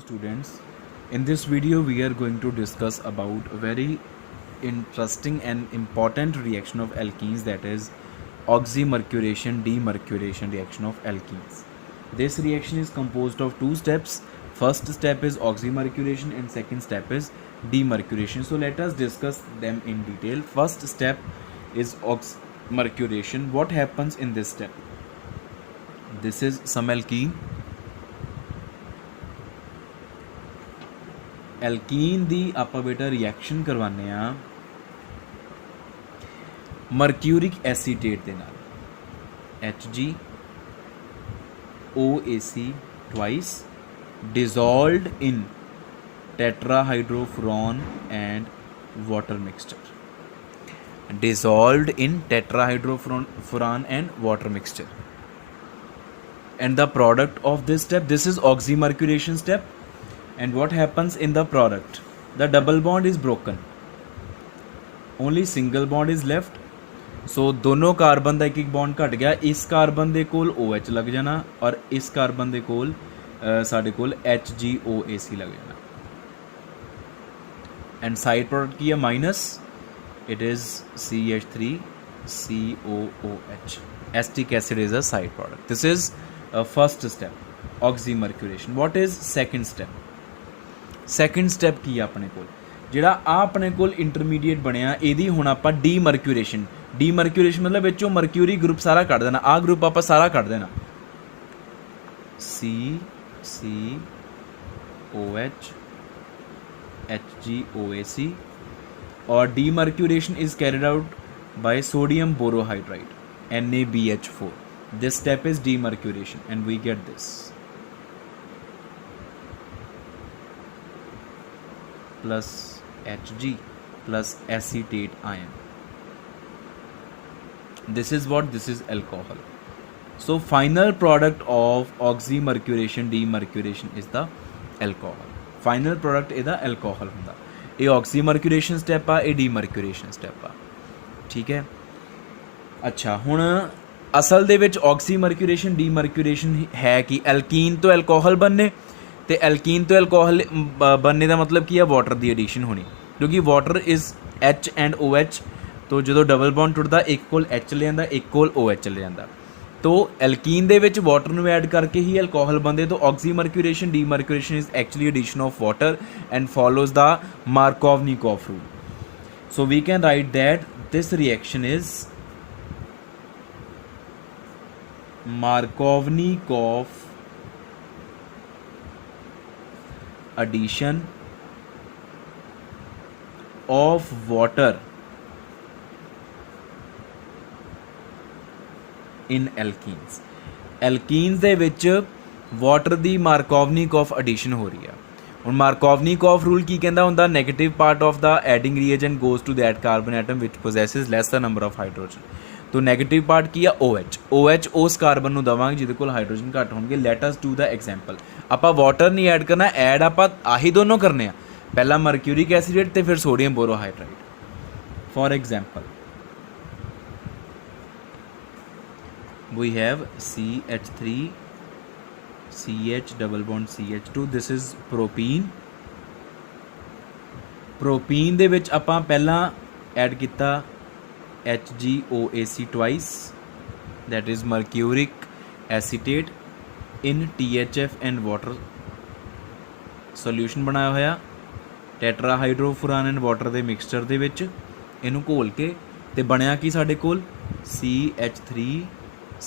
students. In this video we are going to discuss about a very interesting and important reaction of alkenes, that is oxymercuration demercuration reaction of alkenes. This reaction is composed of two steps. First step is oxymercuration and second step is demercuration. So let us discuss them in detail. First step is oxymercuration. What happens in this step? This is some alkene. ਐਲਕੀਨ ਦੀ ਆਪਾਂ ਬੇਟਾ reaction ਕਰਵਾਉਂਦੇ ਆ ਮਰਕਿਊਰਿਕ acetate ਦੇ ਨਾਲ HgOAc twice dissolved in tetrahydrofuran and water mixture. Dissolved in tetrahydrofuran and water mixture. And the product of this step, this is oxymercuration step. And what happens in the product? The double bond is broken, only single bond is left. So दोनों carbon का एक bond घट गया. इस carbon के कोल OH लग जाना और इस कार्बन के कोल साडे कोल HgOAc लग जाना. एंड साइड प्रोडक्ट की है minus, it is CH3COOH. Acetic acid is a side product. This is first step oxymercuration. What is second step? Second step की है अपने को जोड़ा अपने को इंटरमीडिएट बनया यदी हुण आपां डीमरक्यूरेशन. डीमरक्यूरेशन मतलब विचों मरक्यूरी ग्रुप सारा कट देना. आ ग्रुप आपां सारा कट देना. CCOH HgOAc. और demercuration is carried out by sodium borohydride NaBH4. This step is demercuration and we get this plus Hg plus acetate ion. This is what? This is alcohol. So final product of oxymercuration demercuration is the alcohol. Final product is the alcohol ਹੁੰਦਾ. ਇਹ oxymercuration step ਆ, ਇਹ demercuration step ਆ. ਠੀਕ ਹੈ. ਅੱਛਾ, ਹੁਣ ਅਸਲ ਦੇ ਵਿੱਚ oxymercuration demercuration ਹੈ ਕਿ ਐਲਕੀਨ ਤੋਂ ਐਲਕੋਹਲ ਬਣਨੇ तो एल्कीन तो एल्कोहल बनने का मतलब की है वाटर की एडिशन होनी, क्योंकि water is H and OH. तो जो डबल बॉन्ड टुटदा एक कोल H ले जाता, एक कोल OH चले जाता. तो एल्कीन दे विच वाटर नूं ऐड करके ही एल्कोहल बनते. तो oxymercuration demercuration is actually addition of water and follows the Markovnikov rule. So we can write that this reaction is Markovnikov addition of water in alkenes. alkenes ਦੇ ਵਿੱਚ water ਦੀ ਮਾਰਕੋਵਨੀਕੋਫ edition ਹੋ ਰਹੀ ਹੈ. ਹੁਣ ਮਾਰਕੋਵਨੀਕੋਫ ਰੂਲ ਕੀ ਕਹਿੰਦਾ ਹੁੰਦਾ? Negative part of the adding reagent goes to that carbon atom which possesses less the number of hydrogen. तो ਨੈਗੇਟਿਵ ਪਾਰਟ ਕੀ ਆ? OH ਉਸ ਕਾਰਬਨ ਨੂੰ ਦੇਵਾਂਗੇ ਜਿਹਦੇ ਕੋਲ ਹਾਈਡਰੋਜਨ ਘੱਟ ਹੋਣਗੇ. Let us do the example. ਆਪਾਂ ਵਾਟਰ ਨਹੀਂ ਐਡ ਕਰਨਾ, ਐਡ ਆਪਾਂ ਆਹੀ ਦੋਨੋਂ ਕਰਨੇ ਆ, ਪਹਿਲਾਂ ਮਰਕਿਊਰਿਕ ਐਸਿਡ ਤੇ ਫਿਰ sodium borohydride. For example we have CH3 CH double bond CH2. this is propene. propene ਦੇ ਵਿੱਚ ਆਪਾਂ ਪਹਿਲਾਂ ਐਡ ਕੀਤਾ HgOAc twice, that is mercuric acetate in THF and water solution बनाया होया tetrahydrofuran and water ਦੇ mixture ਦੇ ਵਿੱਚ ਇਹਨੂੰ ਘੋਲ ਕੇ ਤੇ ਬਣਿਆ ਕੀ ਸਾਡੇ ਕੋਲ CH3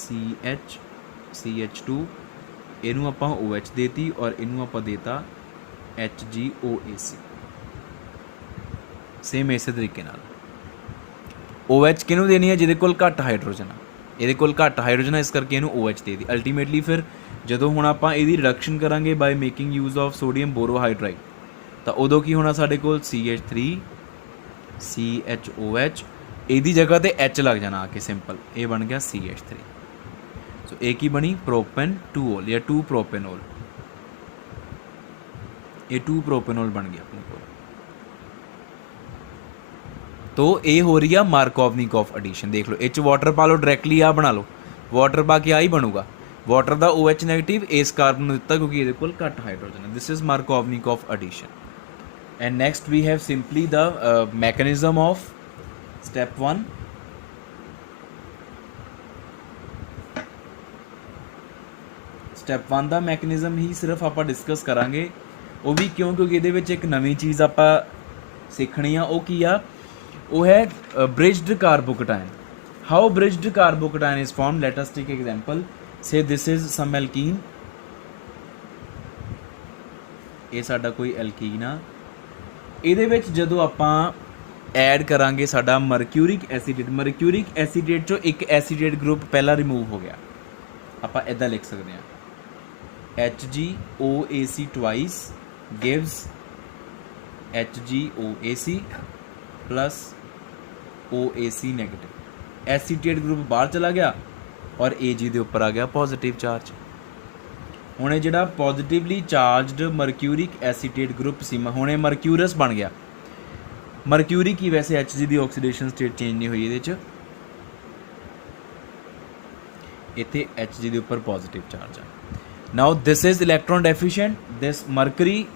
CH CH2. ਇਹਨੂੰ ਆਪਾਂ OH ਦੇਤੀ ਔਰ ਇਹਨੂੰ ਆਪਾਂ ਦੇਤਾ HgOAc. ਸੇਮ ਇਸੇ ਤਰੀਕੇ ਨਾਲ OH ਕਿਹਨੂੰ ਦੇਣੀ ਹੈ? ਜਿਹਦੇ ਕੋਲ ਘੱਟ ਹਾਈਡਰੋਜਨ ਆ. ਇਹਦੇ ਕੋਲ ਘੱਟ ਹਾਈਡਰੋਜਨ ਆ, ਇਸ ਕਰਕੇ ਇਹਨੂੰ OH ਦੇ ਦੀ. ਅਲਟੀਮੇਟਲੀ ਫਿਰ ਜਦੋਂ ਹੁਣ ਆਪਾਂ ਇਹਦੀ ਰਿਡਕਸ਼ਨ ਕਰਾਂਗੇ ਬਾਈ ਮੇਕਿੰਗ ਯੂਜ਼ ਆਫ ਸੋਡੀਅਮ ਬੋਰੋਹਾਈਡਰਾਈਡ, ਤਾਂ ਉਦੋਂ ਕੀ ਹੋਣਾ ਸਾਡੇ ਕੋਲ CH3 CHOH. ਇਹਦੀ ਜਗ੍ਹਾ ਤੇ H ਲੱਗ ਜਾਣਾ ਆ ਕੇ, ਸਿੰਪਲ. ਇਹ ਬਣ ਗਿਆ CH3. ਸੋ ਇਹ ਕੀ ਬਣੀ? ਪ੍ਰੋਪੇਨ 2ol ਜਾਂ 2 ਪ੍ਰੋਪੇਨੋਲ. ਇਹ 2 ਪ੍ਰੋਪੇਨੋਲ ਬਣ ਗਿਆ ਆਪਣੇ ਕੋਲ. तो ये हो रही है मार्कोवनिकॉफ एडिशन. देख लो, इच वाटर पा लो डायरैक्टली, आ बना लो. वाटर पा के आ ही बनूगा. ਵਾਟਰ ਦਾ OH ਨੈਗੇਟਿਵ ਇਸ ਕਾਰਬਨ ਨੂੰ ਦਿੱਤਾ ਕਿਉਂਕਿ ਇਹਦੇ ਕੋਲ ਘੱਟ ਹਾਈਡਰੋਜਨ ਹੈ। This is Markovnikov addition. And next we have simply the mechanism of step 1. Step 1 the mechanism ਹੀ ਸਿਰਫ ਆਪਾਂ ਡਿਸਕਸ ਕਰਾਂਗੇ, ਉਹ ਵੀ ਕਿਉਂ ਕਿਉਂਕਿ ਇਹਦੇ ਵਿੱਚ ਇੱਕ ਨਵੀਂ ਚੀਜ਼ ਆਪਾਂ ਸਿੱਖਣੀ ਆ। ਉਹ ਕੀ ਆ? ਉਹ ਹੈ bridged carbocation. How bridged carbocation is formed? Let us take example. Say this is some alkene. ਇਹ ਸਾਡਾ ਕੋਈ ਐਲਕੀਨ ਆ। ਇਹਦੇ ਵਿੱਚ ਜਦੋਂ ਆਪਾਂ ਐਡ ਕਰਾਂਗੇ ਸਾਡਾ ਮਰਕਿਊਰਿਕ ਐਸੀਟੇਟ ਚੋਂ ਇੱਕ ਐਸੀਟੇਟ ਗਰੁੱਪ ਪਹਿਲਾਂ ਰਿਮੂਵ ਹੋ ਗਿਆ। ਆਪਾਂ ਇੱਦਾਂ ਲਿਖ ਸਕਦੇ ਹਾਂ HgOAc twice gives HgOAc plus OAc negative. Acetate group ਬਾਹਰ ਚਲਾ ਗਿਆ ਔਰ Ag ਦੇ ਉੱਪਰ ਆ ਗਿਆ ਪੋਜ਼ਿਟਿਵ ਚਾਰਜ। ਹੁਣ ਇਹ ਜਿਹੜਾ ਪੋਜ਼ਿਟਿਵਲੀ ਚਾਰਜਡ ਮਰਕਿਊਰਿਕ ਐਸੀਟੇਟ ਗਰੁੱਪ ਸੀ ਹੁਣ ਇਹ ਮਰਕਿਊਰਸ ਬਣ ਗਿਆ। ਮਰਕਿਊਰੀ ਕੀ ਵੈਸੇ Hg ਦੀ ਆਕਸੀਡੇਸ਼ਨ ਸਟੇਟ ਚੇਂਜ ਨਹੀਂ ਹੋਈ ਇਹਦੇ 'ਚ, ਇੱਥੇ Hg ਦੇ ਉੱਪਰ ਪੋਜ਼ਿਟਿਵ ਚਾਰਜ ਆ। Now this is electron deficient, this mercury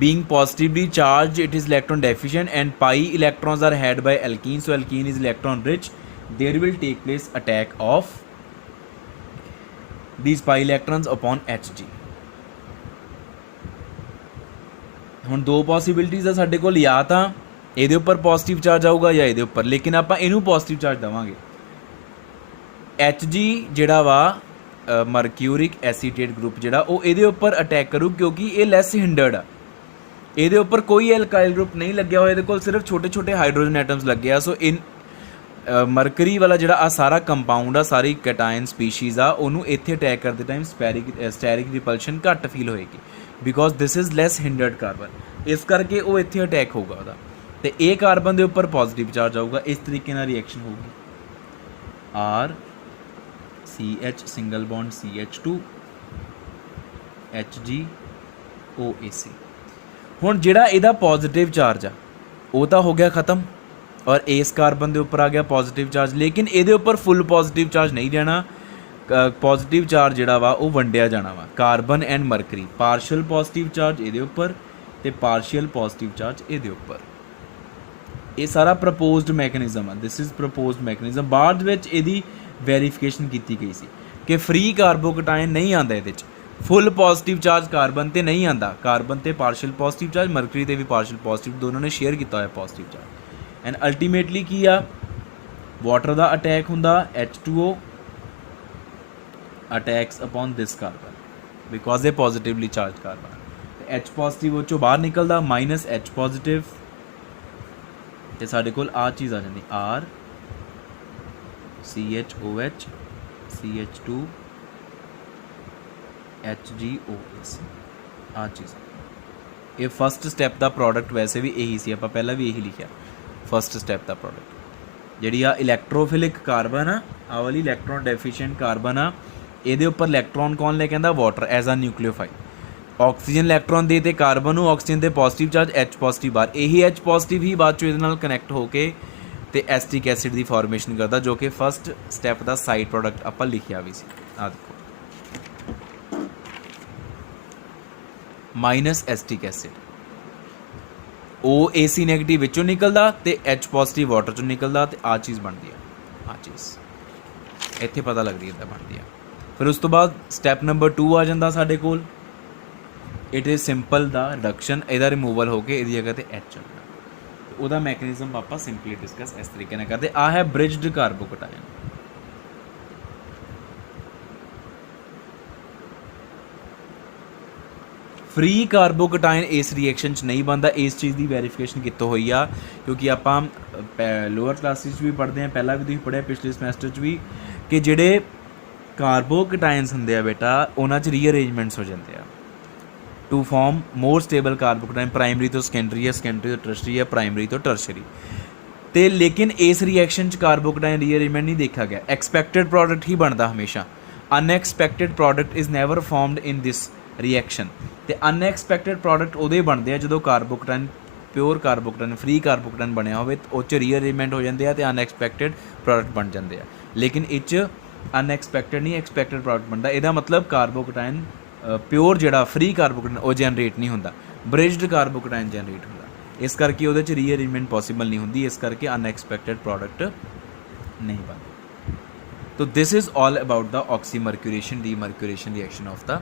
being positively charged it is electron deficient and pi electrons are had by alkene, so alkene is electron rich. There will take place attack of these pi electrons upon Hg. ਹੁਣ ਦੋ possibilities ਆ ਸਾਡੇ ਕੋਲ, ਜਾਂ ਤਾਂ ਇਹਦੇ ਉੱਪਰ positive charge ਆਊਗਾ ਜਾਂ ਇਹਦੇ ਉੱਪਰ, ਲੇਕਿਨ ਆਪਾਂ ਇਹਨੂੰ ਪੋਜ਼ਿਟਿਵ ਚਾਰਜ ਦੇਵਾਂਗੇ। Hg ਜਿਹੜਾ ਵਾ ਮਰਕਿਊਰਿਕ ਐਸੀਟੇਟ ਗਰੁੱਪ ਜਿਹੜਾ ਉਹ ਇਹਦੇ ਉੱਪਰ ਅਟੈਕ ਕਰੂ ਕਿਉਂਕਿ ਇਹ ਲੈਸ ਹਿੰਡਰਡ ਆ। ਇਹਦੇ ਉੱਪਰ ਕੋਈ ਐਲਕਾਈਲ ਗਰੁੱਪ ਨਹੀਂ ਲੱਗਿਆ ਹੋਇਆ, ਇਹਦੇ ਕੋਲ ਸਿਰਫ ਛੋਟੇ ਛੋਟੇ ਹਾਈਡਰੋਜਨ ਐਟਮਸ ਲੱਗੇ ਆ। ਸੋ ਇਨ ਮਰਕਰੀ ਵਾਲਾ ਜਿਹੜਾ ਆ ਸਾਰਾ ਕੰਪਾਊਂਡ ਆ, ਸਾਰੀ ਕੈਟਾਇਨ ਸਪੀਸ਼ੀਜ਼ ਆ, ਉਹਨੂੰ ਇੱਥੇ ਅਟੈਕ ਕਰਦੇ ਟਾਈਮ ਸਟੈਰਿਕ ਰਿਪਲਸ਼ਨ ਘੱਟ ਫੀਲ ਹੋਏਗੀ because this is less hindered carbon. ਇਸ ਕਰਕੇ ਉਹ ਇੱਥੇ ਅਟੈਕ ਹੋਊਗਾ ਉਹਦਾ, ਤੇ ਇਹ ਕਾਰਬਨ ਦੇ ਉੱਪਰ ਪੋਜ਼ਿਟਿਵ ਚਾਰਜ ਆਊਗਾ। ਇਸ ਤਰੀਕੇ ਨਾਲ ਰਿਐਕਸ਼ਨ ਹੋਊਗੀ RCH single bond CH2 HgOAc। ਹੁਣ ਜਿਹੜਾ ਇਹਦਾ ਪੋਜ਼ਿਟਿਵ ਚਾਰਜ ਆ ਉਹ ਤਾਂ ਹੋ ਗਿਆ ख़त्म ਔਰ ਇਸ ਕਾਰਬਨ ਦੇ ਉੱਪਰ ਆ ਗਿਆ ਪੋਜ਼ਿਟਿਵ ਚਾਰਜ, ਲੇਕਿਨ ਇਹਦੇ ਉੱਪਰ ਫੁੱਲ ਪੋਜ਼ਿਟਿਵ ਚਾਰਜ ਨਹੀਂ ਜਾਣਾ। ਪੋਜ਼ਿਟਿਵ ਚਾਰਜ ਜਿਹੜਾ ਵਾ ਉਹ ਵੰਡਿਆ ਜਾਣਾ ਵਾ। Carbon and mercury partial positive charge ਇਹਦੇ ਉੱਪਰ ਤੇ ਪਾਰਸ਼ੀਅਲ ਪੋਜ਼ਿਟਿਵ ਚਾਰਜ ਇਹਦੇ ਉੱਪਰ। ਇਹ ਸਾਰਾ ਪ੍ਰਪੋਜ਼ਡ ਮੈਕੈਨਿਜ਼ਮ ਆ, ਦਿਸ ਇਜ਼ ਪ੍ਰਪੋਜ਼ਡ ਮੈਕੈਨਿਜ਼ਮ। ਬਾਅਦ ਵਿੱਚ ਇਹਦੀ ਵੈਰੀਫਿਕੇਸ਼ਨ ਕੀਤੀ ਗਈ ਸੀ ਕਿ ਫ੍ਰੀ ਕਾਰਬੋਕਟਾਇਨ ਨਹੀਂ ਆਉਂਦਾ ਇਹਦੇ 'ਚ, ਫੁੱਲ ਪੋਜ਼ਿਟਿਵ ਚਾਰਜ ਕਾਰਬਨ ਤੇ ਨਹੀਂ ਆਉਂਦਾ। ਕਾਰਬਨ ਤੇ ਪਾਰਸ਼ੀਅਲ ਪੋਜ਼ਿਟਿਵ ਚਾਰਜ, ਮਰਕਰੀ ਤੇ ਵੀ ਪਾਰਸ਼ੀਅਲ ਪੋਜ਼ਿਟਿਵ, ਦੋਨੋਂ ਨੇ ਸ਼ੇਅਰ ਕੀਤਾ ਹੋਇਆ ਪੋਜ਼ਿਟਿਵ ਚਾਰਜ। ਐਂਡ ਅਲਟੀਮੇਟਲੀ ਕੀ ਆ, ਵਾਟਰ ਦਾ ਅਟੈਕ ਹੁੰਦਾ, H2O attacks upon this carbon because ਇਹ ਪੋਜ਼ਿਟਿਵਲੀ ਚਾਰਜ ਕਾਰਬਨ। ਤੇ H ਪੋਜ਼ਿਟਿਵ ਉਹ 'ਚੋਂ ਬਾਹਰ ਨਿਕਲਦਾ ਮਾਈਨਸ H ਪੋਜ਼ਿਟਿਵ, ਤੇ ਸਾਡੇ ਕੋਲ ਆ ਚੀਜ਼ ਆ ਜਾਂਦੀ RCHOH CH2 HgOAc। ਆ ਚੀਜ਼ ਇਹ ਫਸਟ ਸਟੈਪ ਦਾ ਪ੍ਰੋਡਕਟ ਵੈਸੇ ਵੀ ਇਹੀ ਸੀ, ਆਪਾਂ ਪਹਿਲਾਂ ਵੀ ਇਹੀ ਲਿਖਿਆ। ਫਸਟ ਸਟੈਪ ਦਾ ਪ੍ਰੋਡਕਟ ਜਿਹੜੀ ਆ ਇਲੈਕਟ੍ਰੋਫਿਲਿਕ ਕਾਰਬਨ ਆ, ਆਹ ਵਾਲੀ ਇਲੈਕਟ੍ਰੋਨ ਡੈਫੀਸ਼ੀਐਂਟ ਕਾਰਬਨ ਆ, ਇਹਦੇ ਉੱਪਰ ਇਲੈਕਟ੍ਰੋਨ ਕੌਣ ਲੈ ਕੇ ਆਉਂਦਾ? Water as a ਨਿਊਕਲੀਓਫਾਈਲ। Oxygen electron ਦੇ ਤੇ ਕਾਰਬਨ ਨੂੰ ਆਕਸੀਜਨ ਦੇ ਪੋਜ਼ਿਟਿਵ ਚਾਰਜ H ਪੋਜ਼ਿਟਿਵ ਬਾਹਰ, ਇਹੀ H ਪੋਜ਼ਿਟਿਵ ਹੀ ਬਾਅਦ 'ਚੋਂ ਇਹਦੇ ਨਾਲ ਕਨੈਕਟ ਹੋ ਕੇ ਤੇ ਐਸਟਿਕ ਐਸਿਡ ਦੀ ਫਾਰਮੇਸ਼ਨ ਕਰਦਾ, ਜੋ ਕਿ ਫਸਟ ਸਟੈਪ ਦਾ ਸਾਈਡ ਪ੍ਰੋਡਕਟ ਆਪਾਂ ਲਿਖਿਆ ਵੀ ਸੀ। ਆਹ ਦੇਖੋ ਮਾਈਨਸ ਐਸਟਿਕ ਐਸਿਡ, OAc ਨੈਗੇਟਿਵ ਵਿੱਚੋਂ ਨਿਕਲਦਾ ਤੇ H ਪੋਜ਼ਿਟਿਵ ਵਾਟਰ 'ਚੋਂ ਨਿਕਲਦਾ, ਤੇ ਆਹ ਚੀਜ਼ ਬਣਦੀ ਆ। ਆਹ ਚੀਜ਼ ਇੱਥੇ ਪਤਾ ਲੱਗਦੀ ਇੱਦਾਂ ਬਣਦੀ ਆ। ਫਿਰ ਉਸ ਤੋਂ ਬਾਅਦ ਸਟੈਪ ਨੰਬਰ 2 ਆ ਜਾਂਦਾ ਸਾਡੇ ਕੋਲ, it is simple the reduction, ਇਹਦਾ ਰਿਮੂਵਲ ਹੋ ਕੇ ਇਹਦੀ ਜਗ੍ਹਾ ਤੇ H ਆਉਂਦਾ। ਉਹਦਾ ਮੈਕੈਨਿਜ਼ਮ ਆਪਾਂ ਸਿੰਪਲੀ ਡਿਸਕਸ ਇਸ ਤਰੀਕੇ ਨਾਲ ਕਰਦੇ। ਆਹ ਹੈ ਬ੍ਰਿਜਡ ਕਾਰਬੋਕਟਾਇਨ। ਫ੍ਰੀ ਕਾਰਬੋਕਟਾਇਨ ਇਸ ਰਿਐਕਸ਼ਨ 'ਚ ਨਹੀਂ ਬਣਦਾ। ਇਸ ਚੀਜ਼ ਦੀ ਵੈਰੀਫਿਕੇਸ਼ਨ ਕਿੱਥੋਂ ਹੋਈ ਆ? ਕਿਉਂਕਿ ਆਪਾਂ ਲੋਅਰ ਕਲਾਸਿਸ 'ਚ ਵੀ ਪੜ੍ਹਦੇ ਹਾਂ, ਪਹਿਲਾਂ ਵੀ ਤੁਸੀਂ ਪੜ੍ਹਿਆ ਪਿਛਲੇ ਸਮੈਸਟਰ 'ਚ ਵੀ, ਕਿ ਜਿਹੜੇ ਕਾਰਬੋਕਟਾਇਨਸ ਹੁੰਦੇ ਆ ਬੇਟਾ ਉਹਨਾਂ 'ਚ ਰੀਅਰੇਂਜਮੈਂਟਸ ਹੋ ਜਾਂਦੇ ਆ to form more stable carbocation. Primary ਤੋਂ ਸੈਕੰਡਰੀ ਹੈ, ਸੈਕੰਡਰੀ ਤੋਂ ਟਰਸ਼ਰੀ ਹੈ, ਪ੍ਰਾਇਮਰੀ ਤੋਂ ਟਰਸ਼ਰੀ। ਤੇ ਲੇਕਿਨ ਇਸ ਰਿਐਕਸ਼ਨ 'ਚ ਕਾਰਬੋਕਟਾਇਨ ਰੀਅਰੇਂਜਮੈਂਟ ਨਹੀਂ ਦੇਖਿਆ ਗਿਆ, ਐਕਸਪੈਕਟਡ ਪ੍ਰੋਡਕਟ ਹੀ ਬਣਦਾ ਹਮੇਸ਼ਾ। Unexpected product is never formed in this reaction. ਤੇ ਅਨਐਕਸਪੈਕਟਡ ਪ੍ਰੋਡਕਟ ਉਹਦੇ ਬਣਦੇ ਆ ਜਦੋਂ ਕਾਰਬੋਕਟਾਇਨ ਪਿਓਰ ਕਾਰਬੋਕਟਾਇਨ ਫ੍ਰੀ ਕਾਰਬੋਕਟਾਇਨ ਬਣਿਆ ਹੋਵੇ, ਉਹ 'ਚ ਰੀਅਰੇਂਜਮੈਂਟ ਹੋ ਜਾਂਦੇ ਆ ਤੇ ਅਨਐਕਸਪੈਕਟਡ ਪ੍ਰੋਡਕਟ ਬਣ ਜਾਂਦੇ ਆ। ਲੇਕਿਨ ਇਹ 'ਚ ਅਨਐਕਸਪੈਕਟਡ ਨਹੀਂ ਐਕਸਪੈਕਟਡ ਪ੍ਰੋਡਕਟ ਬਣਦਾ। ਇਹਦਾ ਮਤਲਬ ਕਾਰਬੋਕਟਾਇਨ ਪਿਓਰ ਜਿਹੜਾ ਫ੍ਰੀ ਕਾਰਬੋਕਟਾਇਨ ਉਹ ਜਨਰੇਟ ਨਹੀਂ ਹੁੰਦਾ, ਬ੍ਰਿਜਡ ਕਾਰਬੋਕਟਾਇਨ ਜਨਰੇਟ ਹੁੰਦਾ। ਇਸ ਕਰਕੇ ਉਹਦੇ 'ਚ ਰੀਅਰੇਂਜਮੈਂਟ ਪੋਸੀਬਲ ਨਹੀਂ ਹੁੰਦੀ, ਇਸ ਕਰਕੇ ਅਨਐਕਸਪੈਕਟਡ ਪ੍ਰੋਡਕਟ ਨਹੀਂ ਬਣਦਾ। तो this is all about the oxymercuration demercuration reaction of the